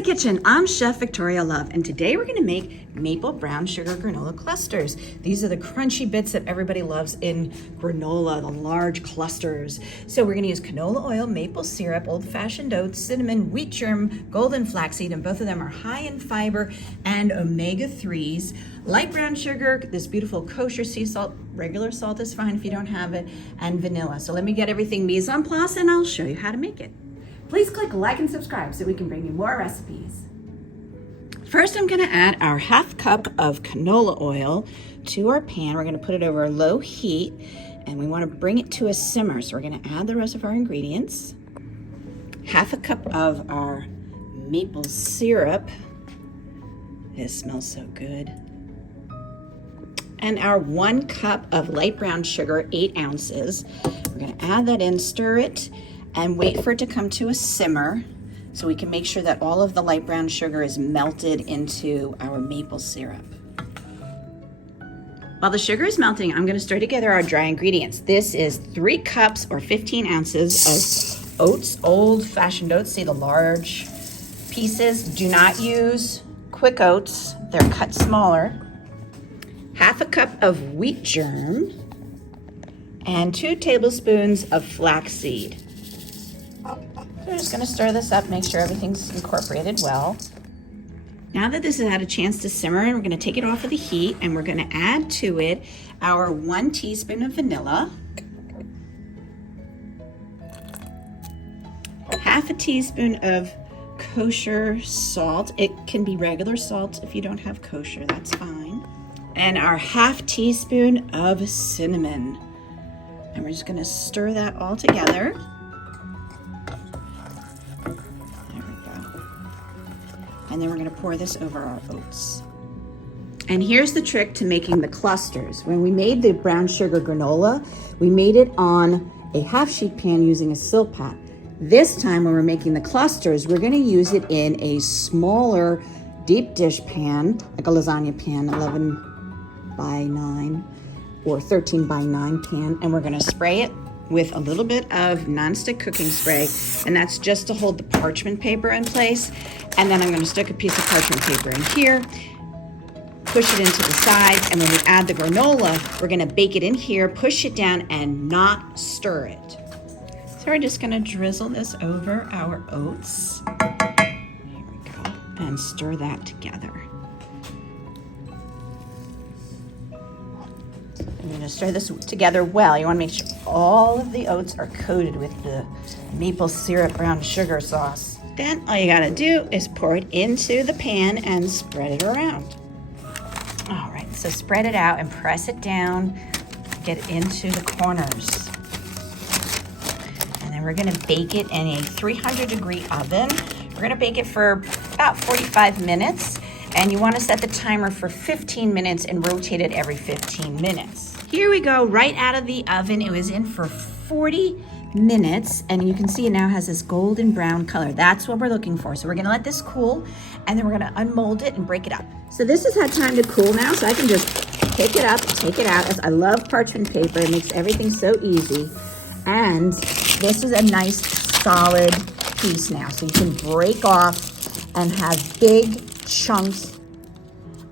the kitchen. I'm Chef Victoria Love, and today we're gonna make maple brown sugar granola clusters. These are the crunchy bits that everybody loves in granola, the large clusters. So we're gonna use canola oil, maple syrup, old-fashioned oats, cinnamon, wheat germ, golden flaxseed, and both of them are high in fiber and omega-3s. Light brown sugar, this beautiful kosher sea salt, regular salt is fine if you don't have it, and vanilla. So let me get everything mise en place and I'll show you how to make it. Please click like and subscribe so we can bring you more recipes. First, I'm gonna add our half cup of canola oil to our pan. We're gonna put it over low heat and we wanna bring it to a simmer. So we're gonna add the rest of our ingredients. Half a cup of our maple syrup. This smells so good. And our 1 cup of light brown sugar, 8 ounces. We're gonna add that in, stir it, and wait for it to come to a simmer so we can make sure that all of the light brown sugar is melted into our maple syrup. While the sugar is melting, I'm gonna stir together our dry ingredients. This is 3 cups or 15 ounces of oats, old-fashioned oats. See the large pieces? Do not use quick oats, they're cut smaller. Half a cup of wheat germ and 2 tablespoons of flaxseed. So we're just gonna stir this up, make sure everything's incorporated well. Now that this has had a chance to simmer, we're gonna take it off of the heat and we're gonna add to it our 1 teaspoon of vanilla, half a teaspoon of kosher salt. It can be regular salt if you don't have kosher, that's fine. And our half teaspoon of cinnamon. And we're just gonna stir that all together. And then we're gonna pour this over our oats. And here's the trick to making the clusters. When we made the brown sugar granola, we made it on a half sheet pan using a silpat. This time when we're making the clusters, we're gonna use it in a smaller deep dish pan, like a lasagna pan, 11 by 9 or 13 by 9 pan. And we're gonna spray it with a little bit of nonstick cooking spray, and that's just to hold the parchment paper in place. And then I'm gonna stick a piece of parchment paper in here, push it into the sides, and when we add the granola, we're gonna bake it in here, push it down, and not stir it. So we're just gonna drizzle this over our oats. Here we go, and stir that together. You're gonna stir this together well. You wanna make sure all of the oats are coated with the maple syrup brown sugar sauce. Then all you gotta do is pour it into the pan and spread it around. All right, so spread it out and press it down, get it into the corners. And then we're gonna bake it in a 300-degree oven. We're gonna bake it for about 45 minutes. And you want to set the timer for 15 minutes and rotate it every 15 minutes. Here we go, right out of the oven. It was in for 40 minutes, and you can see it now has this golden brown color. That's what we're looking for. So we're gonna let this cool, and then we're gonna unmold it and break it up. So this has had time to cool now, so I can just pick it up, take it out. I love parchment paper, it makes everything so easy. And this is a nice solid piece now, so you can break off and have big chunks.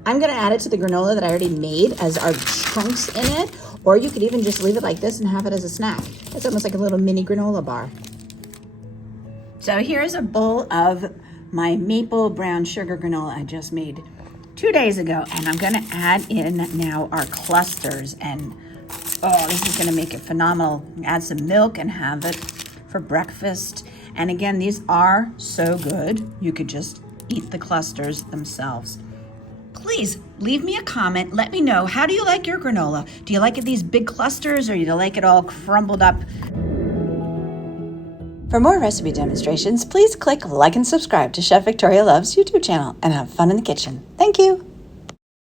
I'm gonna add it to the granola that I already made as our chunks in it, or you could even just leave it like this and have it as a snack. It's almost like a little mini granola bar. So here's a bowl of my maple brown sugar granola I just made 2 days ago, and I'm gonna add in now our clusters, and oh, this is gonna make it phenomenal. Add some milk and have it for breakfast. And again, these are so good. You could just eat the clusters themselves. Please leave me a comment. Let me know, how do you like your granola? Do you like it these big clusters, or do you like it all crumbled up? For more recipe demonstrations, please click like and subscribe to Chef Victoria Love's YouTube channel and have fun in the kitchen. Thank you.